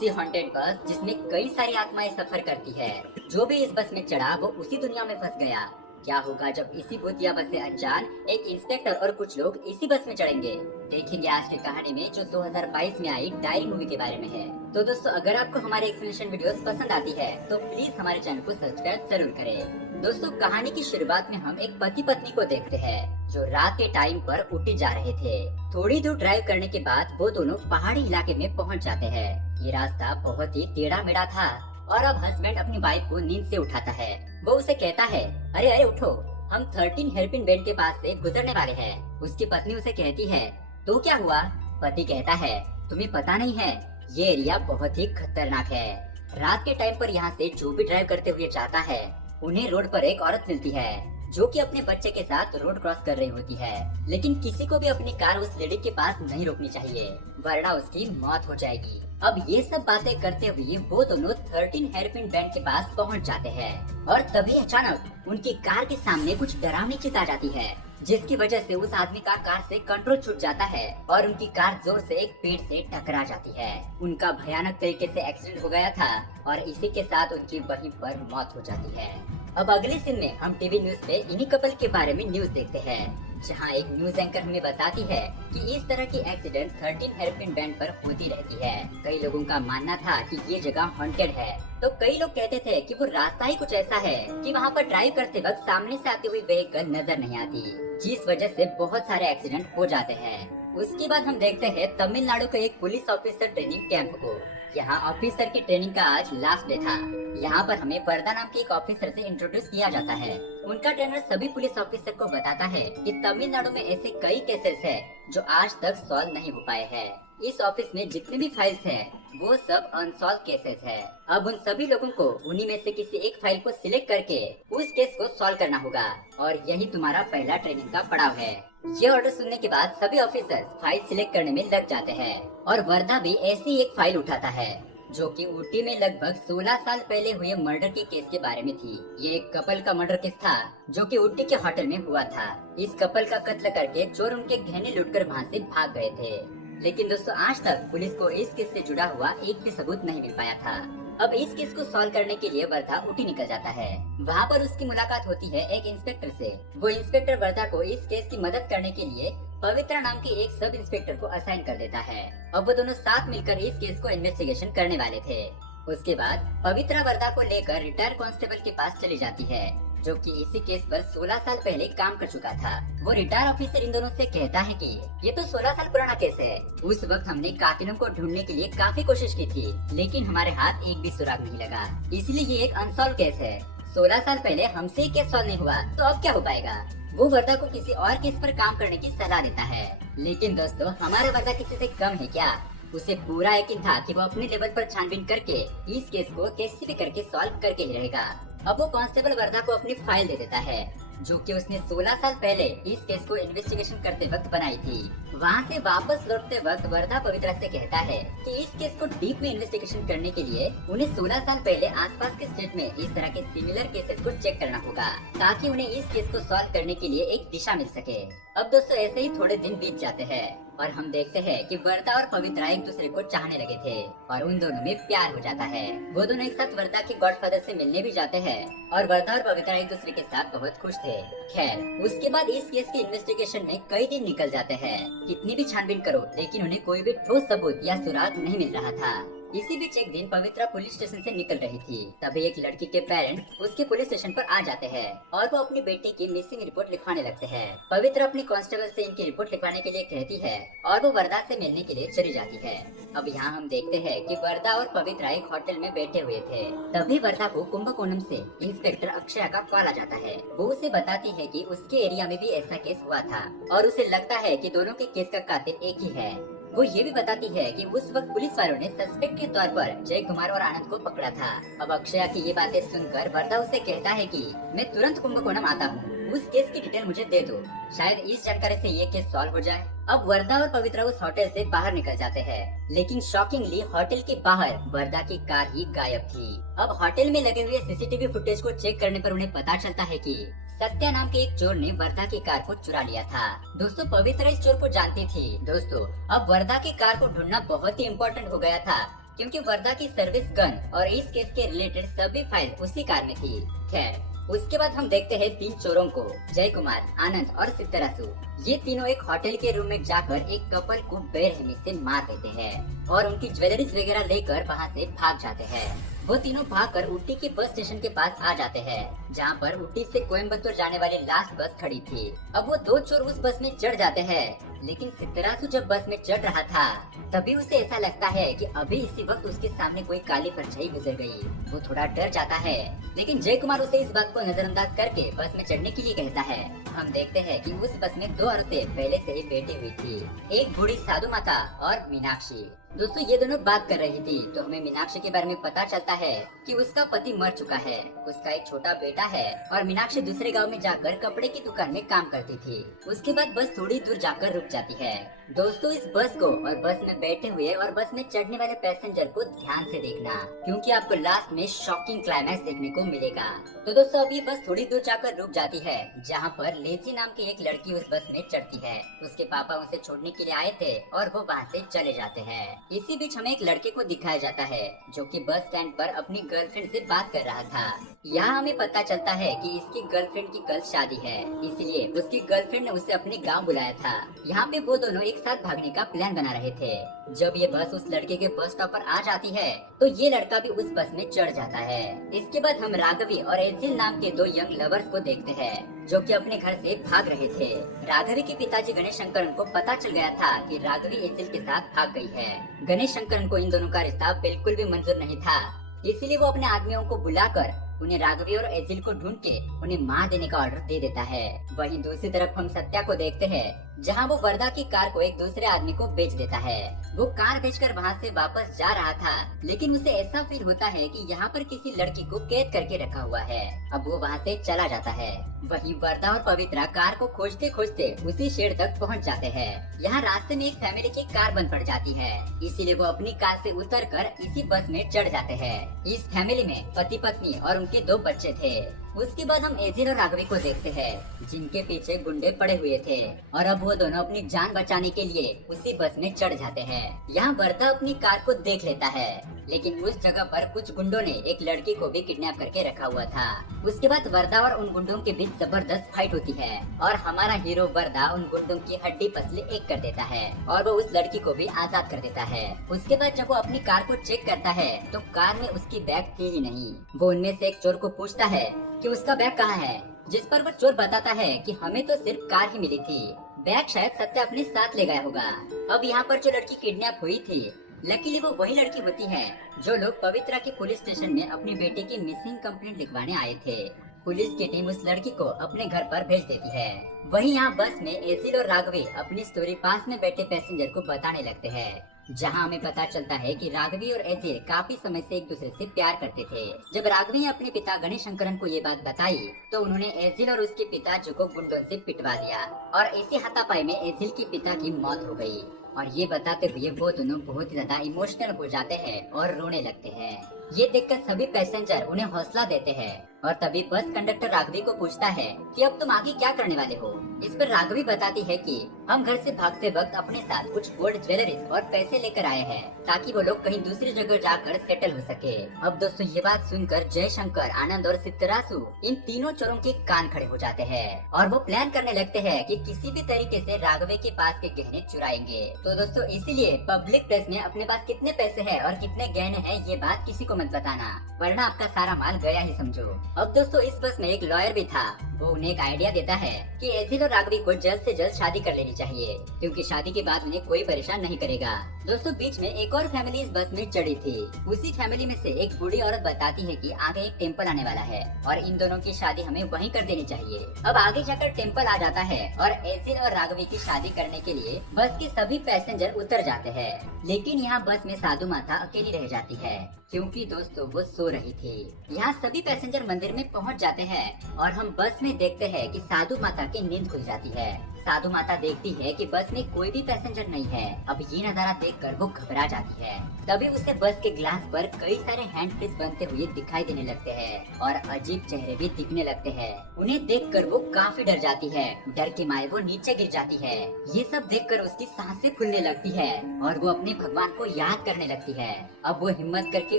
ऐसी हॉन्टेड बस जिसमें कई सारी आत्माएं सफर करती है। जो भी इस बस में चढ़ा वो उसी दुनिया में फंस गया। क्या होगा जब इसी भूतिया बस से अनजान एक इंस्पेक्टर और कुछ लोग इसी बस में चढ़ेंगे? देखेंगे आज की कहानी में, जो 2022 में आई डायरी मूवी के बारे में है। तो दोस्तों, अगर आपको हमारे एक्सप्लेनेशन वीडियोस पसंद आती है तो प्लीज हमारे चैनल को सब्सक्राइब जरूर करें। दोस्तों, कहानी की शुरुआत में हम एक पति पत्नी को देखते हैं जो रात के टाइम पर ऊटी जा रहे थे। थोड़ी दूर ड्राइव करने के बाद वो दोनों पहाड़ी इलाके में पहुंच जाते हैं। ये रास्ता बहुत ही टेढ़ा मेढ़ा था और अब हस्बैंड अपनी वाइफ को नींद से उठाता है। वो उसे कहता है, अरे अरे उठो, हम 13 हेयरपिन बेंड के पास से गुजरने वाले हैं। उसकी पत्नी उसे कहती है, तो क्या हुआ? पति कहता है, तुम्हें पता नहीं है, ये एरिया बहुत ही खतरनाक है। रात के टाइम पर यहाँ से जो भी ड्राइव करते हुए जाता है उन्हें रोड पर एक औरत मिलती है जो कि अपने बच्चे के साथ रोड क्रॉस कर रही होती है। लेकिन किसी को भी अपनी कार उस लेडी के पास नहीं रोकनी चाहिए वरना उसकी मौत हो जाएगी। अब ये सब बातें करते हुए वो दोनों 13 हेयरपिन बैंड के पास पहुंच जाते हैं और तभी अचानक उनकी कार के सामने कुछ डरावनी चीज आ जाती है, जिसकी वजह से उस आदमी का कार से कंट्रोल छूट जाता है और उनकी कार जोर से एक पेड़ से टकरा जाती है। उनका भयानक तरीके से एक्सीडेंट हो गया था और इसी के साथ उनकी वहीं पर मौत हो जाती है। अब अगले सीन में हम टीवी न्यूज पे इन्हीं कपल के बारे में न्यूज देखते हैं, जहां एक न्यूज एंकर हमें बताती है कि इस तरह की एक्सीडेंट 13 हेयरपिन बैंड पर होती रहती है। कई लोगों का मानना था कि ये जगह हॉन्टेड है, तो कई लोग कहते थे कि वो रास्ता ही कुछ ऐसा है कि वहाँ पर ड्राइव करते वक्त सामने से आती हुई व्हीकल नजर नहीं आती, जिस वजह से बहुत सारे एक्सीडेंट हो जाते हैं। उसके बाद हम देखते हैं तमिलनाडु के एक पुलिस ऑफिसर ट्रेनिंग कैंप को। यहाँ ऑफिसर की ट्रेनिंग का आज लास्ट डे था। यहाँ पर हमें वर्दा नाम के एक ऑफिसर से इंट्रोड्यूस किया जाता है। उनका ट्रेनर सभी पुलिस ऑफिसर को बताता है कि तमिलनाडु में ऐसे कई केसेस हैं जो आज तक सॉल्व नहीं हो पाए हैं। इस ऑफिस में जितने भी फाइल्स हैं वो सब अनसॉल्व केसेस है। अब उन सभी लोगों को उन्हीं में से किसी एक फाइल को सिलेक्ट करके उस केस को सॉल्व करना होगा और यही तुम्हारा पहला ट्रेनिंग का पड़ाव है। ये ऑर्डर सुनने के बाद सभी ऑफिसर फाइल सिलेक्ट करने में लग जाते हैं और वर्दा भी ऐसी एक फाइल उठाता है जो कि ऊटी में लगभग 16 साल पहले हुए मर्डर के केस के बारे में थी। ये एक कपल का मर्डर केस था जो कि ऊटी के होटल में हुआ था। इस कपल का कत्ल करके चोर उनके गहने लूटकर वहाँ से भाग गए थे। लेकिन दोस्तों, आज तक पुलिस को इस केस से जुड़ा हुआ एक भी सबूत नहीं मिल पाया था। अब इस केस को सॉल्व करने के लिए वर्धा ऊटी निकल जाता है। वहाँ पर उसकी मुलाकात होती है एक इंस्पेक्टर से। वो इंस्पेक्टर वर्धा को इस केस की मदद करने के लिए पवित्रा नाम के एक सब इंस्पेक्टर को असाइन कर देता है। अब वो दोनों साथ मिलकर इस केस को इन्वेस्टिगेशन करने वाले थे। उसके बाद पवित्रा वर्धा को लेकर रिटायर कांस्टेबल के पास चली जाती है जो कि इसी केस पर 16 साल पहले काम कर चुका था। वो रिटायर ऑफिसर इन दोनों से कहता है कि ये तो 16 साल पुराना केस है। उस वक्त हमने कातिलों को ढूंढने के लिए काफी कोशिश की थी, लेकिन हमारे हाथ एक भी सुराग नहीं लगा, इसलिए ये एक अनसॉल्व केस है। 16 साल पहले हमसे केस सॉल्व नहीं हुआ तो अब क्या हो पाएगा? वो वर्दा को किसी और केस पर काम करने की सलाह देता है। लेकिन दोस्तों, हमारा वर्दा किसी से कम है क्या? उसे पूरा यकीन था कि वो अपने लेवल पर छानबीन करके इस केस को कैसे भी करके सॉल्व करके ही रहेगा। अब वो कांस्टेबल वर्दा को अपनी फाइल दे देता है जो कि उसने 16 साल पहले इस केस को इन्वेस्टिगेशन करते वक्त बनाई थी। वहाँ से वापस लौटते वक्त वर्दा पवित्रा से कहता है कि इस केस को डीप में इन्वेस्टिगेशन करने के लिए उन्हें 16 साल पहले आसपास के स्टेट में इस तरह के सिमिलर केसेस को चेक करना होगा ताकि उन्हें इस केस को सॉल्व करने के लिए एक दिशा मिल सके। अब दोस्तों, ऐसे ही थोड़े दिन बीत जाते हैं और हम देखते हैं कि वर्दा और पवित्रा एक दूसरे को चाहने लगे थे और उन दोनों में प्यार हो जाता है। वो दोनों एक साथ वर्दा के गॉडफादर से मिलने भी जाते हैं और वर्दा और पवित्रा एक दूसरे के साथ बहुत खुश थे। खैर, उसके बाद इस केस के इन्वेस्टिगेशन में कई दिन निकल जाते हैं। कितनी भी छानबीन करो लेकिन उन्हें कोई भी ठोस सबूत या सुराग नहीं मिल रहा था। इसी बीच एक दिन पवित्रा पुलिस स्टेशन से निकल रही थी, तभी एक लड़की के पेरेंट्स उसके पुलिस स्टेशन पर आ जाते हैं और वो अपनी बेटी की मिसिंग रिपोर्ट लिखवाने लगते हैं। पवित्रा अपनी कांस्टेबल से इनकी रिपोर्ट लिखवाने के लिए कहती है और वो वर्दा से मिलने के लिए चली जाती है। अब यहाँ हम देखते हैं कि वर्दा और पवित्रा एक होटल में बैठे हुए थे। तभी वर्दा को कुंभकोणम से इंस्पेक्टर अक्षय का कॉल आ जाता है। वो उसे बताती है कि उसके एरिया में भी ऐसा केस हुआ था और उसे लगता है कि दोनों के केस का कातिल एक ही है। वो ये भी बताती है कि उस वक्त पुलिस वालों ने सस्पेक्ट के तौर पर जय कुमार और आनंद को पकड़ा था। अब अक्षय की ये बातें सुनकर वर्दा उसे कहता है कि मैं तुरंत कुंभकोणम आता हूँ, उस केस की डिटेल मुझे दे दो, शायद इस जानकारी से ये केस सॉल्व हो जाए। अब वर्दा और पवित्रा उस होटल से बाहर निकल जाते हैं, लेकिन शॉकिंगली होटल के बाहर वर्दा की कार ही गायब थी। अब होटल में लगे हुए सीसीटीवी फुटेज को चेक करने पर उन्हें पता चलता है कि सत्या नाम के एक चोर ने वर्दा की कार को चुरा लिया था। दोस्तों, पवित्रा इस चोर को जानती थी। दोस्तों, अब वर्दा की कार को ढूंढना बहुत ही इम्पोर्टेंट हो गया था क्योंकि वर्दा की सर्विस गन और इस केस के रिलेटेड सभी फाइल उसी कार में थी। खैर, उसके बाद हम देखते हैं 3 चोरों को, जय कुमार, आनंद और सित्तरासु। ये तीनों एक होटल के रूम में जाकर एक कपल को बेरहमी से मार देते हैं और उनकी ज्वेलरीज वगैरह लेकर वहाँ से भाग जाते हैं। वो तीनों भागकर ऊटी के बस स्टेशन के पास आ जाते हैं, जहाँ पर ऊटी से कोयम्बतूर जाने वाली लास्ट बस खड़ी थी। अब वो 2 चोर उस बस में चढ़ जाते हैं, लेकिन सित्तरासु जब बस में चढ़ रहा था तभी उसे ऐसा लगता है कि अभी इसी वक्त उसके सामने कोई काली परछाई गुजर गई। वो थोड़ा डर जाता है, लेकिन जय कुमार उसे इस बात को नजरअंदाज करके बस में चढ़ने के लिए कहता है। हम देखते हैं कि उस बस में 2 औरतें पहले से ही बैठी हुई थी, एक बूढ़ी साधु माता और मीनाक्षी। दोस्तों, ये दोनों बात कर रही थी तो हमें मीनाक्षी के बारे में पता चलता है कि उसका पति मर चुका है, उसका एक छोटा बेटा है और मीनाक्षी दूसरे गांव में जाकर कपड़े की दुकान में काम करती थी। उसके बाद बस थोड़ी दूर जाकर रुक जाती है। दोस्तों, इस बस को और बस में बैठे हुए और बस में चढ़ने वाले पैसेंजर को ध्यान से देखना, क्योंकि आपको लास्ट में शॉकिंग क्लाइमैक्स देखने को मिलेगा। तो दोस्तों, अब ये बस थोड़ी दूर जाकर रुक जाती है, जहाँ पर लेसी नाम की एक लड़की उस बस में चढ़ती है। उसके पापा उसे छोड़ने के लिए आए थे और वो वहाँ से चले जाते हैं। इसी बीच हमें एक लड़के को दिखाया जाता है जो कि बस स्टैंड पर अपनी गर्लफ्रेंड से बात कर रहा था। यहाँ हमें पता चलता है कि इसकी गर्लफ्रेंड की कल शादी है, इसलिए उसकी गर्लफ्रेंड ने उसे अपने गांव बुलाया था। यहाँ पे वो दोनों एक साथ भागने का प्लान बना रहे थे। जब ये बस उस लड़के के बस स्टॉप पर आ जाती है तो ये लड़का भी उस बस में चढ़ जाता है। इसके बाद हम राघवी और एजिल नाम के 2 यंग लवर्स को देखते हैं जो कि अपने घर से भाग रहे थे। राघवी के पिताजी गणेश शंकरन को पता चल गया था कि राघवी एजिल के साथ भाग गई है। गणेश शंकरन को इन दोनों का रिश्ता बिल्कुल भी मंजूर नहीं था, इसलिए वो अपने आदमियों को बुलाकर उन्हें राघवी और एजिल को ढूंढ के उन्हें मार देने का ऑर्डर दे देता है। वहीं दूसरी तरफ हम सत्या को देखते हैं, जहां वो वर्दा की कार को एक दूसरे आदमी को बेच देता है। वो कार बेचकर वहां से वापस जा रहा था, लेकिन उसे ऐसा फील होता है कि यहाँ पर किसी लड़की को कैद करके रखा हुआ है। अब वो वहाँ से चला जाता है। वहीं वर्दा और पवित्रा कार को खोजते खोजते उसी शेड तक पहुँच जाते हैं। यहाँ रास्ते में एक फैमिली की कार बंद पड़ जाती है, इसीलिए वो अपनी कार से उतरकर इसी बस में चढ़ जाते हैं। इस फैमिली में पति पत्नी और उनके 2 बच्चे थे। उसके बाद हम एजिल और राघवी को देखते हैं, जिनके पीछे गुंडे पड़े हुए थे और अब वो दोनों अपनी जान बचाने के लिए उसी बस में चढ़ जाते हैं। यहाँ वर्दा अपनी कार को देख लेता है, लेकिन उस जगह पर कुछ गुंडों ने एक लड़की को भी किडनैप करके रखा हुआ था। उसके बाद वर्दा और उन गुंडों के बीच जबरदस्त फाइट होती है और हमारा हीरो वर्दा उन गुंडों की हड्डी पसली एक कर देता है और वो उस लड़की को भी आजाद कर देता है। उसके बाद जब वो अपनी कार को चेक करता है तो कार में उसकी बैग थी ही नहीं। वो उनमें से एक चोर को पूछता है कि उसका बैग कहाँ है, जिस पर वो चोर बताता है कि हमें तो सिर्फ कार ही मिली थी, बैग शायद सत्या अपने साथ ले गया होगा। अब यहाँ पर जो लड़की किडनैप हुई थी, लकीली वो वही लड़की होती है जो लोग पवित्रा के पुलिस स्टेशन में अपनी बेटी की मिसिंग कंप्लेंट लिखवाने आए थे। पुलिस की टीम उस लड़की को अपने घर पर भेज देती है। वहीं यहाँ बस में एजिल और राघवी अपनी स्टोरी पास में बैठे पैसेंजर को बताने लगते हैं, जहां हमें पता चलता है कि राघवी और एजिल काफी समय से एक दूसरे से प्यार करते थे। जब राघवी ने अपने पिता गणेश शंकरन को ये बात बताई तो उन्होंने एजिल और उसके पिताजी को गुंडों से पिटवा दिया और इसी हाथापाई में एजिल के पिता की मौत हो गई। और ये बताते हुए वो दोनों बहुत ज्यादा इमोशनल हो जाते हैं और रोने लगते हैं। ये देखकर सभी पैसेंजर उन्हें हौसला देते हैं और तभी बस कंडक्टर राघवी को पूछता है कि अब तुम आगे क्या करने वाले हो। इस पर राघवी बताती है कि हम घर से भागते वक्त अपने साथ कुछ गोल्ड ज्वेलरीज और पैसे लेकर आए हैं ताकि वो लोग कहीं दूसरी जगह जाकर सेटल हो सके। अब दोस्तों, ये बात सुनकर जयशंकर, आनंद और सित्तरासु इन तीनों चोरों के कान खड़े हो जाते हैं और वो प्लान करने लगते हैं कि किसी भी तरीके से राघवी के पास के गहने चुराएंगे। तो दोस्तों, इसीलिए पब्लिक प्लेस में अपने पास कितने पैसे हैं और कितने गहने हैं ये बात किसी को मत बताना, वरना आपका सारा माल गया ही समझो। अब दोस्तों, इस बस में एक लॉयर भी था। वो उन्हें एक आइडिया देता है कि एजिल और राघवी को जल्द से जल्द शादी कर लेनी चाहिए, क्योंकि शादी के बाद उन्हें कोई परेशान नहीं करेगा। दोस्तों, बीच में एक और फैमिली इस बस में चढ़ी थी। उसी फैमिली में से एक बूढ़ी औरत बताती है कि आगे एक टेम्पल आने वाला है और इन दोनों की शादी हमें वहीं कर देनी चाहिए। अब आगे जाकर टेम्पल आ जाता है और एजिल और राघवी की शादी करने के लिए बस के सभी पैसेंजर उतर जाते हैं, लेकिन यहाँ बस में साधु माता अकेली रह जाती है, क्योंकि दोस्तों वो सो रही थी। यहाँ सभी पैसेंजर मंदिर में पहुँच जाते हैं और हम बस में देखते हैं कि साधु माता की नींद खुल जाती है। साधु माता देखती है कि बस में कोई भी पैसेंजर नहीं है। अब ये नजारा देखकर वो घबरा जाती है। तभी उसे बस के ग्लास पर कई सारे हैंड प्रिंट्स बनते हुए दिखाई देने लगते हैं और अजीब चेहरे भी दिखने लगते हैं। उन्हें देखकर वो काफी डर जाती है। डर के मारे वो नीचे गिर जाती है। ये सब देखकर उसकी सांसें फूलने लगती है और वो अपने भगवान को याद करने लगती है। अब वो हिम्मत करके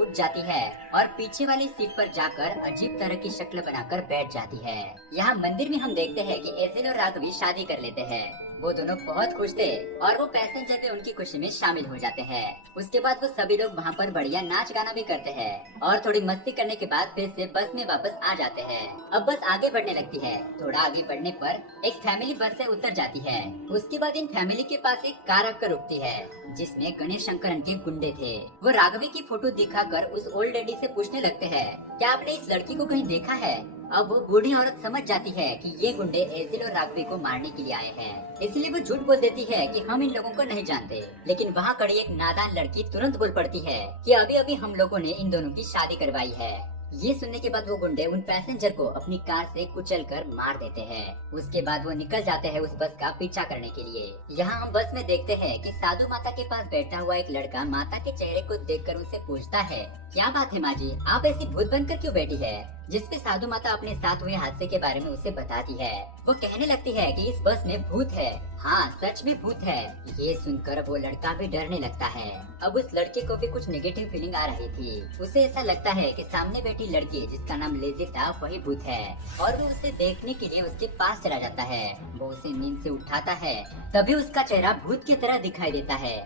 उठ जाती है और पीछे वाली सीट पर जाकर अजीब तरह की शक्ल बनाकर बैठ जाती है। यहाँ मंदिर में हम देखते हैं कि एजिल और राघवी शादी कर लेते हैं। वो दोनों बहुत खुश थे और वो पैसेंजर भी उनकी खुशी में शामिल हो जाते हैं। उसके बाद वो सभी लोग वहाँ पर बढ़िया नाच गाना भी करते हैं और थोड़ी मस्ती करने के बाद फिर से बस में वापस आ जाते हैं। अब बस आगे बढ़ने लगती है। थोड़ा आगे बढ़ने पर एक फैमिली बस से उतर जाती है। उसके बाद इन फैमिली के पास एक कार आकर रुकती है जिसमें गणेश शंकरन के गुंडे थे। वो राघवी की फोटो दिखाकर उस ओल्ड लेडी से पूछने लगते हैं, क्या आपने इस लड़की को कहीं देखा है? अब वो बूढ़ी औरत समझ जाती है कि ये गुंडे एजिल और राघवी को मारने के लिए आए हैं। इसलिए वो झूठ बोल देती है कि हम इन लोगों को नहीं जानते। लेकिन वहाँ खड़ी एक नादान लड़की तुरंत बोल पड़ती है कि अभी अभी हम लोगों ने इन दोनों की शादी करवाई है। ये सुनने के बाद वो गुंडे उन पैसेंजर को अपनी कार से कुचलकर मार देते हैं। उसके बाद वो निकल जाते हैं उस बस का पीछा करने के लिए। यहाँ हम बस में देखते हैं कि साधु माता के पास बैठा हुआ एक लड़का माता के चेहरे को देखकर उनसे पूछता है, क्या बात है माँ जी, आप ऐसी भूत बनकर क्यों बैठी है? जिसपे साधु माता अपने साथ हुए हादसे के बारे में उसे बताती है। वो कहने लगती है कि इस बस में भूत है। हाँ, सच में भूत है। ये सुनकर वो लड़का भी डरने लगता है। अब उस लड़के को भी कुछ नेगेटिव फीलिंग आ रही थी। उसे ऐसा लगता है कि सामने बैठी लड़की जिसका नाम लेजी था वही भूत है और वो उसे देखने के लिए उसके पास चला जाता है। वो उसे नींद से उठाता है। तभी उसका चेहरा भूत की तरह दिखाई देता है।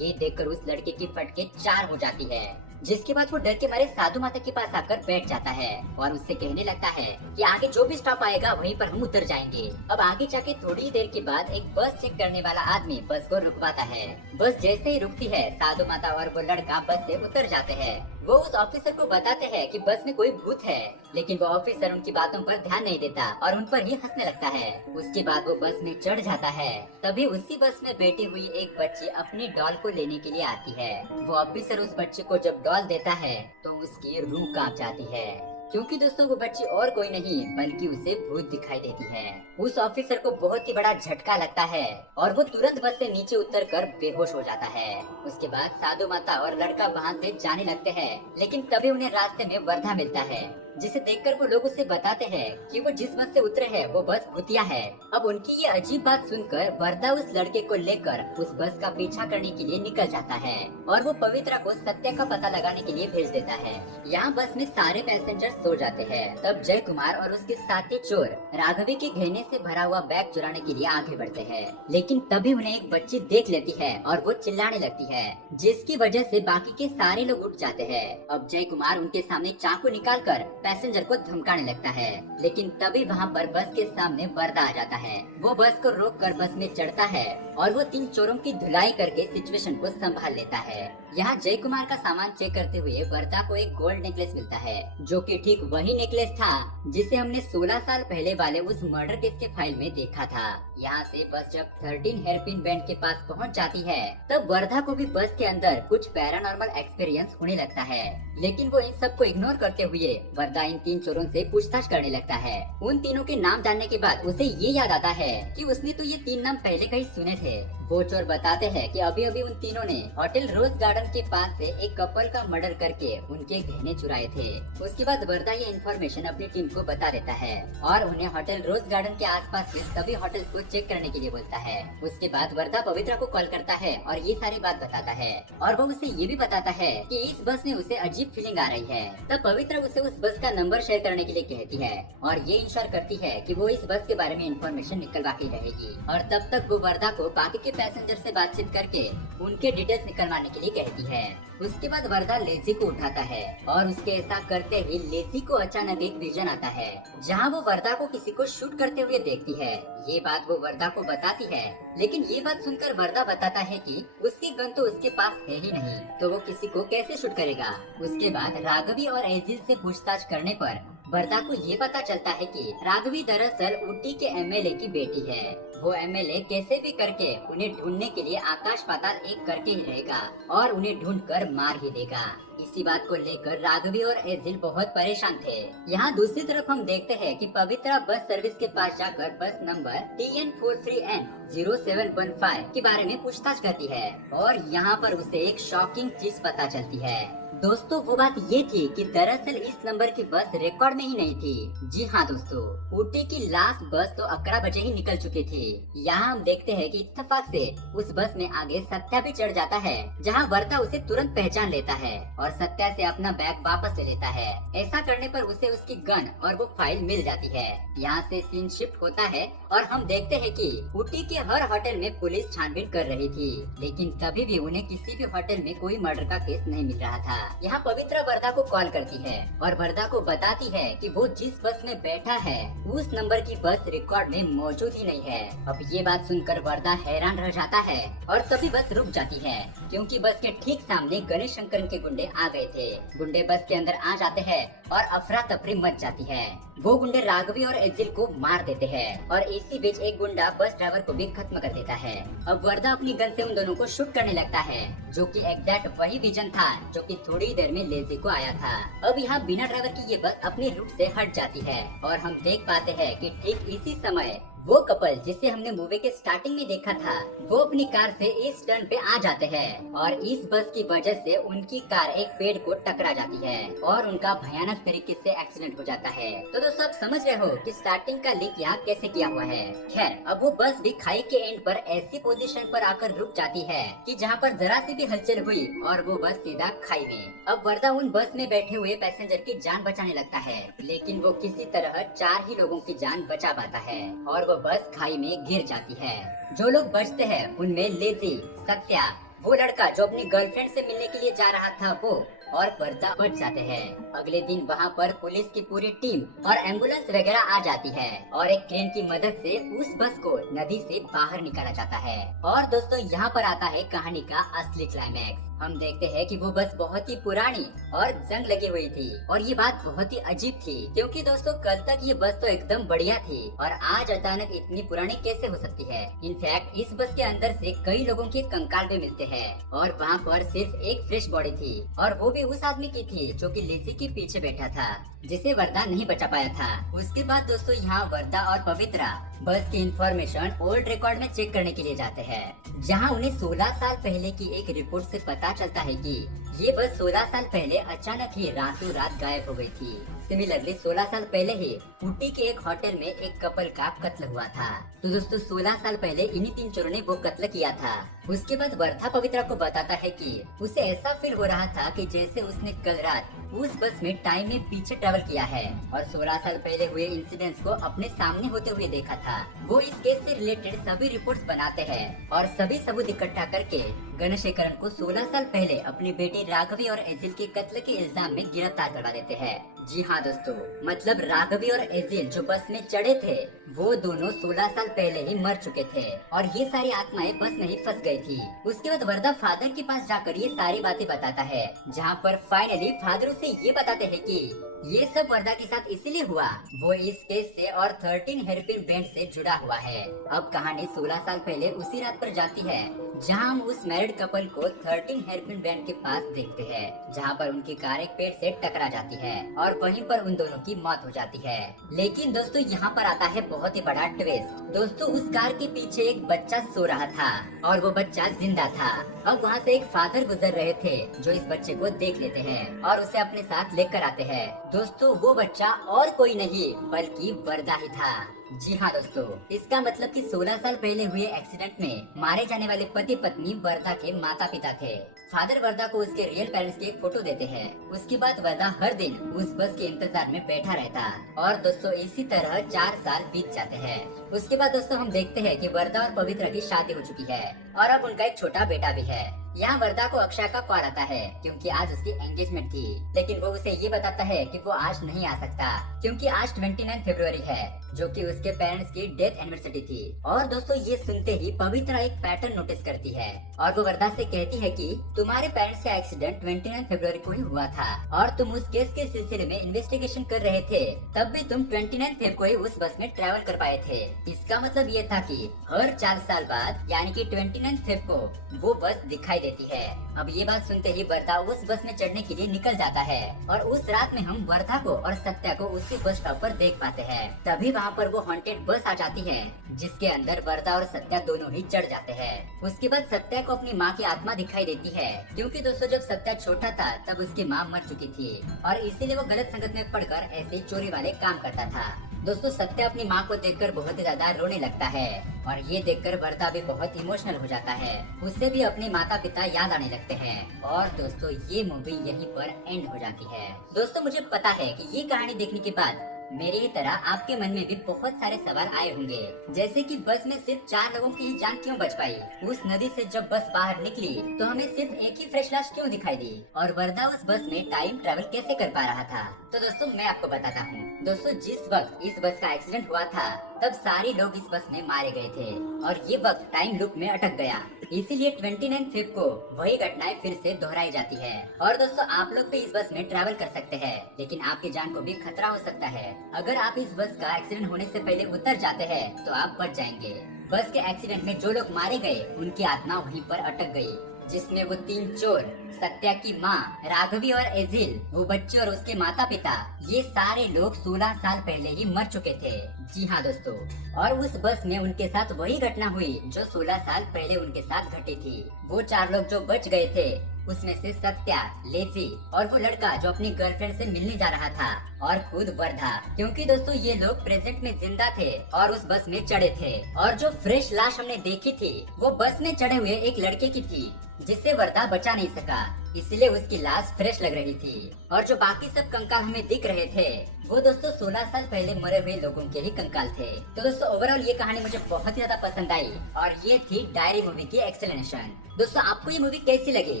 ये देखकर उस लड़के की फटके 4 हो जाती है, जिसके बाद वो डर के मारे साधु माता के पास आकर बैठ जाता है और उससे कहने लगता है कि आगे जो भी स्टॉप आएगा वहीं पर हम उतर जाएंगे। अब आगे जाके थोड़ी देर के बाद एक बस चेक करने वाला आदमी बस को रुकवाता है। बस जैसे ही रुकती है साधु माता और वो लड़का बस से उतर जाते हैं। वो उस ऑफिसर को बताते हैं कि बस में कोई भूत है, लेकिन वो ऑफिसर उनकी बातों पर ध्यान नहीं देता और उन पर ही हंसने लगता है। उसके बाद वो बस में चढ़ जाता है। तभी उसी बस में बैठी हुई एक बच्ची अपनी डॉल को लेने के लिए आती है। वो ऑफिसर उस बच्चे को जब डॉल देता है तो उसकी रूह कांप जाती है, क्योंकि दोस्तों वो बच्ची और कोई नहीं बल्कि उसे भूत दिखाई देती है। उस ऑफिसर को बहुत ही बड़ा झटका लगता है और वो तुरंत बस से नीचे उतरकर बेहोश हो जाता है। उसके बाद साधु माता और लड़का वहाँ से जाने लगते हैं, लेकिन तभी उन्हें रास्ते में वर्धा मिलता है, जिसे देखकर वो लोग उसे बताते हैं कि वो जिस बस से उतरे हैं वो बस भूतिया है। अब उनकी ये अजीब बात सुनकर वर्धा उस लड़के को लेकर उस बस का पीछा करने के लिए निकल जाता है और वो पवित्रा को सत्य का पता लगाने के लिए भेज देता है। यहाँ बस में सारे पैसेंजर सो जाते हैं। तब जय कुमार और उसके साथी चोर राघवी के गहने से भरा हुआ बैग चुराने के लिए आगे बढ़ते हैं, लेकिन तभी उन्हें एक बच्ची देख लेती है और वो चिल्लाने लगती है, जिसकी वजह से बाकी के सारे लोग उठ जाते हैं। अब जय कुमार उनके सामने चाकू निकालकर पैसेंजर को धमकाने लगता है, लेकिन तभी वहाँ पर बस के सामने वर्दा आ जाता है। वो बस को रोककर बस में चढ़ता है और वो 3 चोरों की धुलाई करके सिचुएशन को संभाल लेता है। यहाँ जय कुमार का सामान चेक करते हुए वर्दा को एक गोल्ड नेकलेस मिलता है, जो कि ठीक वही नेकलेस था जिसे हमने 16 साल पहले वाले उस मर्डर केस के फाइल में देखा था। यहाँ से बस जब 13 हेयरपिन बैंड के पास पहुँच जाती है, तब वर्धा को भी बस के अंदर कुछ पैरानॉर्मल एक्सपीरियंस होने लगता है, लेकिन वो इन सब को इग्नोर करते हुए वर्धा इन 3 चोरों से पूछताछ करने लगता है। उन तीनों के नाम जानने के बाद उसे ये याद आता है कि उसने तो ये 3 नाम पहले कहीं सुने थे। वो चोर बताते हैं कि अभी अभी उन तीनों ने होटल रोज गार्डन के पास से एक कपल का मर्डर करके उनके गहने चुराए थे। उसके बाद वर्दा ये इन्फॉर्मेशन अपनी टीम को बता देता है और उन्हें होटल रोज गार्डन के आसपास के सभी होटल्स को चेक करने के लिए बोलता है। उसके बाद वर्दा पवित्रा को कॉल करता है और ये सारी बात बताता है और वो उसे ये भी बताता है कि इस बस में उसे अजीब फीलिंग आ रही है। तब पवित्रा उसे उस बस का नंबर शेयर करने के लिए कहती है और ये इंश्योर करती है कि वो इस बस के बारे में इन्फॉर्मेशन निकलवा के रहेगी और तब तक वो वर्दा को बाकी के पैसेंजर से बातचीत करके उनके डिटेल्स निकलवाने के लिए कहती है। उसके बाद वर्दा लेजी को उठाता है और उसके ऐसा करते ही लेजी को अचानक एक विजन आता है, जहां वो वर्दा को किसी को शूट करते हुए देखती है। ये बात वो वर्दा को बताती है, लेकिन ये बात सुनकर वर्दा बताता है कि उसकी गन तो उसके पास है ही नहीं, तो वो किसी को कैसे शूट करेगा। उसके बाद राघवी और एजिल से पूछताछ करने पर वर्दा को ये पता चलता है कि राघवी दरअसल ऊटी के एमएलए की बेटी है। वो एमएलए कैसे भी करके उन्हें ढूंढने के लिए आकाश पाताल एक करके ही रहेगा और उन्हें ढूंढ कर मार ही देगा। इसी बात को लेकर राघवी और एजिल बहुत परेशान थे। यहाँ दूसरी तरफ हम देखते हैं कि पवित्रा बस सर्विस के पास जाकर बस नंबर TN43N0715 के बारे में पूछताछ करती है और यहाँ पर उसे एक शॉकिंग चीज पता चलती है। दोस्तों वो बात ये थी कि दरअसल इस नंबर की बस रिकॉर्ड में ही नहीं थी। जी हाँ दोस्तों, ऊटी की लास्ट बस तो 11 बजे ही निकल चुकी थी। यहाँ हम देखते हैं कि इत्तेफाक से उस बस में आगे सत्या भी चढ़ जाता है, जहाँ वर्दा उसे तुरंत पहचान लेता है और सत्या से अपना बैग वापस ले लेता है। ऐसा करने पर उसे उसकी गन और वो फाइल मिल जाती है। यहाँ से सीन शिफ्ट होता है और हम देखते हैं कि ऊटी के हर होटल में पुलिस छानबीन कर रही थी, लेकिन तभी भी उन्हें किसी भी होटल में कोई मर्डर का केस नहीं मिल रहा था। यहाँ पवित्रा वर्दा को कॉल करती है और वर्दा को बताती है कि वो जिस बस में बैठा है उस नंबर की बस रिकॉर्ड में मौजूद ही नहीं है। अब ये बात सुनकर वर्दा हैरान रह जाता है और तभी बस रुक जाती है, क्योंकि बस के ठीक सामने गणेश शंकर के गुंडे आ गए थे। गुंडे बस के अंदर आ जाते हैं और अफरा तफरी मच जाती है। वो गुंडे राघवी और एजिल को मार देते हैं और इसी बीच एक गुंडा बस ड्राइवर को भी खत्म कर देता है। अब वर्दा अपनी गन से उन दोनों को शूट करने लगता है, जो कि एग्जैक्ट वही विजन था जो कि थोड़ी देर में लेजी को आया था। अब यहाँ बिना ड्राइवर की ये बस अपनी रूट से हट जाती है और हम देख पाते हैं कि ठीक इसी समय वो कपल जिसे हमने मूवी के स्टार्टिंग में देखा था, वो अपनी कार से इस टर्न पे आ जाते हैं और इस बस की वजह से उनकी कार एक पेड़ को टकरा जाती है और उनका भयानक तरीके से एक्सीडेंट हो जाता है। तो दोस्तों आप समझ रहे हो कि स्टार्टिंग का लिंक यहाँ कैसे किया हुआ है। खैर अब वो बस भी खाई के एंड पर ऐसी पोजीशन पर आकर रुक जाती है कि जहाँ पर जरा सी भी हलचल हुई और वो बस सीधा खाई में। अब वर्दा उन बस में बैठे हुए पैसेंजर की जान बचाने लगता है, लेकिन वो किसी तरह 4 ही लोगों की जान बचा पाता है और बस खाई में गिर जाती है। जो लोग बचते हैं उनमें लेजी, सत्या, वो लड़का जो अपनी गर्लफ्रेंड से मिलने के लिए जा रहा था वो और वर्दा बच जाते हैं। अगले दिन वहाँ पर पुलिस की पूरी टीम और एम्बुलेंस वगैरह आ जाती है और एक क्रेन की मदद से उस बस को नदी से बाहर निकाला जाता है। और दोस्तों यहाँ पर आता है कहानी का असली क्लाइमैक्स। हम देखते हैं कि वो बस बहुत ही पुरानी और जंग लगी हुई थी और ये बात बहुत ही अजीब थी, क्योंकि दोस्तों कल तक ये बस तो एकदम बढ़िया थी और आज अचानक इतनी पुरानी कैसे हो सकती है। इनफैक्ट इस बस के अंदर से कई लोगों के कंकाल भी मिलते हैं और वहाँ पर सिर्फ एक फ्रेश बॉडी थी और वो भी उस आदमी की थी जो कि लेजी के पीछे बैठा था, जिसे वर्दा नहीं बचा पाया था। उसके बाद दोस्तों यहाँ वर्दा और पवित्रा बस की इंफॉर्मेशन ओल्ड रिकॉर्ड में चेक करने के लिए जाते हैं, जहाँ उन्हें 16 साल पहले की एक रिपोर्ट से पता चलता है कि ये बस 16 साल पहले अचानक ही रातों रात गायब हो गई थी। सिमिलरली 16 साल पहले ही ऊटी के एक होटल में एक कपल का कत्ल हुआ था। तो दोस्तों 16 साल पहले इन्हीं 3 चोरों ने वो कत्ल किया था। उसके बाद वर्धा पवित्रा को बताता है कि उसे ऐसा फील हो रहा था कि जैसे उसने कल रात उस बस में टाइम में पीछे ट्रेवल किया है और 16 साल पहले हुए इंसिडेंट्स को अपने सामने होते हुए देखा था। वो इस केस से रिलेटेड सभी रिपोर्ट्स बनाते हैं और सभी सबूत इकट्ठा करके गणेशेखरन को 16 साल पहले अपनी बेटी राघवी और एजिल के कत्ल के इल्जाम में गिरफ्तार करवा देते हैं। जी हाँ दोस्तों, मतलब राघवी और एजिल जो बस में चढ़े थे वो दोनों 16 साल पहले ही मर चुके थे और ये सारी आत्माएं बस में ही फंस गई थी। उसके बाद वर्दा फादर के पास जाकर ये सारी बातें बताता है, जहाँ पर फाइनली फादर उसे ये बताते हैं कि ये सब वर्दा के साथ इसीलिए हुआ, वो इस केस से और 13 हेयरपिन बैंड से जुड़ा हुआ है। अब कहानी 16 साल पहले उसी रात पर जाती है जहां हम उस मैरिड कपल को 13 हेयरपिन बैंड के पास देखते हैं, जहां पर उनकी कार एक पेड़ से टकरा जाती है और वहीं पर उन दोनों की मौत हो जाती है। लेकिन दोस्तों यहाँ पर आता है बहुत ही बड़ा ट्विस्ट। दोस्तों उस कार के पीछे एक बच्चा सो रहा था और वो बच्चा जिंदा था। अब वहाँ से एक फादर गुजर रहे थे जो इस बच्चे को देख लेते हैं और उसे अपने साथ लेकर आते हैं। दोस्तों वो बच्चा और कोई नहीं बल्कि वर्दा ही था। जी हाँ दोस्तों, इसका मतलब कि 16 साल पहले हुए एक्सीडेंट में मारे जाने वाले पति पत्नी वर्दा के माता पिता थे। फादर वर्दा को उसके रियल पेरेंट्स की एक फोटो देते हैं। उसके बाद वर्दा हर दिन उस बस के इंतजार में बैठा रहता और दोस्तों इसी तरह 4 साल बीत जाते हैं। उसके बाद दोस्तों हम देखते हैं कि वर्दा और पवित्रा की शादी हो चुकी है और अब उनका एक छोटा बेटा भी है। यहाँ वर्धा को अक्षय का कॉल आता है क्योंकि आज उसकी एंगेजमेंट थी, लेकिन वो उसे ये बताता है कि वो आज नहीं आ सकता क्योंकि आज 29 फरवरी है, जो कि उसके पेरेंट्स की डेथ एनिवर्सरी थी। और दोस्तों ये सुनते ही पवित्रा एक पैटर्न नोटिस करती है और वो वर्धा से कहती है कि तुम्हारे पेरेंट्स का एक्सीडेंट 29 फरवरी को ही हुआ था और तुम उस केस के सिलसिले में इन्वेस्टिगेशन कर रहे थे, तब भी तुम 29 फरवरी को ही उस बस में ट्रैवल कर पाए थे। इसका मतलब ये था कि हर 4 साल बाद यानी कि 29 फरवरी को वो बस दिखाई देती है। अब ये बात सुनते ही वर्धा उस बस में चढ़ने के लिए निकल जाता है और उस रात में हम वर्धा को और सत्या को उसी बस स्टॉप पर देख पाते हैं। तभी वहाँ पर वो हॉन्टेड बस आ जाती है जिसके अंदर वर्धा और सत्या दोनों ही चढ़ जाते हैं। उसके बाद सत्या को अपनी माँ की आत्मा दिखाई देती है क्योंकि दोस्तों जब सत्या छोटा था तब उसकी माँ मर चुकी थी और इसीलिए वो गलत संगत में पड़कर ऐसे चोरी वाले काम करता था। दोस्तों सत्या अपनी माँ को देखकर बहुत ज्यादा रोने लगता है और ये देखकर वर्धा भी बहुत इमोशनल हो जाता है। उससे भी अपने माता पिता याद आने लगते हैं और दोस्तों ये मूवी यहीं पर एंड हो जाती है। दोस्तों मुझे पता है कि ये कहानी देखने के बाद मेरे ही तरह आपके मन में भी बहुत सारे सवाल आए होंगे, जैसे कि बस में सिर्फ 4 लोगों की ही जान क्यों बच पाई, उस नदी से जब बस बाहर निकली तो हमें सिर्फ एक ही फ्रेश लाश क्यों दिखाई दी और वर्धा उस बस में टाइम ट्रैवल कैसे कर पा रहा था। तो दोस्तों मैं आपको बताता हूँ। दोस्तों जिस वक्त इस बस का एक्सीडेंट हुआ था तब सारे लोग इस बस में मारे गए थे और ये वक्त टाइम लूप में अटक गया, इसीलिए 29 फरवरी को वही घटनाएं फिर से दोहराई जाती है। और दोस्तों आप लोग भी इस बस में ट्रैवल कर सकते हैं, लेकिन आपकी जान को भी खतरा हो सकता है। अगर आप इस बस का एक्सीडेंट होने से पहले उतर जाते हैं तो आप बच जाएंगे। बस के एक्सीडेंट में जो लोग मारे गए उनकी आत्मा वहीं पर अटक गई, जिसमें वो 3 चोर, सत्या की माँ राघवी और एजिल, वो बच्चे और उसके माता पिता, ये सारे लोग 16 साल पहले ही मर चुके थे। जी हाँ दोस्तों, और उस बस में उनके साथ वही घटना हुई जो 16 साल पहले उनके साथ घटी थी। वो 4 लोग जो बच गए थे उसमें से सत्या, लेजी और वो लड़का जो अपनी गर्लफ्रेंड से मिलने जा रहा था और खुद वर्धा, क्योंकि दोस्तों ये लोग प्रेजेंट में जिंदा थे और उस बस में चढ़े थे। और जो फ्रेश लाश हमने देखी थी वो बस में चढ़े हुए एक लड़के की थी जिससे वर्धा बचा नहीं सका, इसलिए उसकी लाश फ्रेश लग रही थी। और जो बाकी सब कंकाल हमें दिख रहे थे वो दोस्तों 16 साल पहले मरे हुए लोगों के ही कंकाल थे। तो दोस्तों ओवरऑल ये कहानी मुझे बहुत ही ज्यादा पसंद आई और ये थी डायरी मूवी की एक्सप्लेनेशन। दोस्तों आपको ये मूवी कैसी लगी?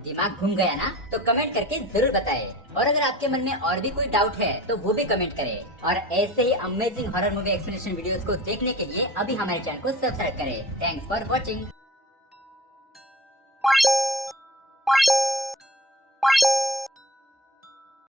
दिमाग घूम गया ना? तो कमेंट करके जरूर बताएं। और अगर आपके मन में और भी कोई डाउट है तो वो भी कमेंट करें और ऐसे ही amazing horror movie explanation videos को देखने के लिए अभी हमारे चैनल को सब्सक्राइब करें। Thanks for watching.